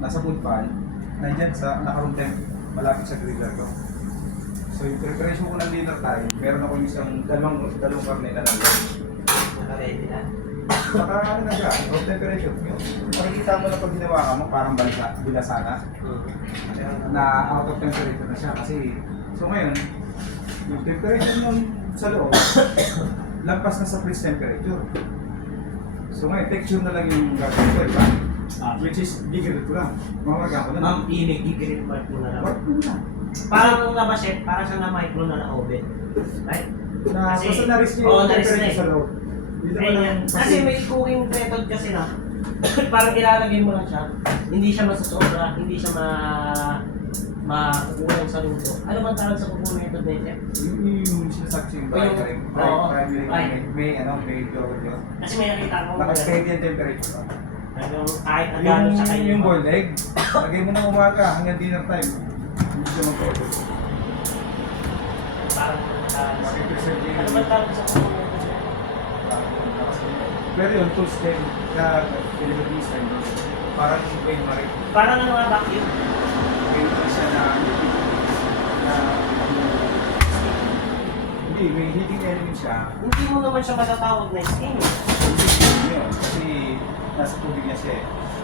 nasa food pan, nandyan sa naka-room temp, malapit sa griller ko. So yung preparation ko ng dinner time, meron ako isang dalawang karneta ng lunch. Naka-ready na. Saka ano na siya, room temperature. Yung makikita mo na pag ginawa ka mo, parang bilasana. Na out of temperature na siya kasi, so ngayon, yung temperature nun sa loob, lampas na sa freeze temperature. So ngayon, texture na lang yung gagawin ko, diba? Which is, gigirit ko lang. Mamaga ko na lang. Ma'am, gigirit part mo na lang. Work ko na. Parang nung nabaship, parang siya na micro na na oven. Right? Na, Kasi- basta na-risk niya Oo, yung na-risk na temperature eh. sa loob. Dito ka Ayun. lang, Kasi may cooking method kasi na, parang ilalagay mo lang siya, hindi siya masasobra, hindi siya makukulang sa luto. Ano bang tawag sa cooking method na yun? yung sinasabi ko yung primary, Oo. may video. Kasi may nakita ko. Naka-steady yung temperature. Kahit agad sa kayo. Yung boiled egg, lagay mo ng umaga hanggang dinner time. Hindi siya mag-order. Parang Makipreserve niya ano yung- bang tawag sa cooking method? Pero yung tools din, na Philippines time, parang yung pain marik. Parang ano nga vacuum. Ganito siya na, hindi, may heating element siya. Hindi mo naman siya matatawag na steam. Hindi yun, kasi nasa tubig niya siya eh.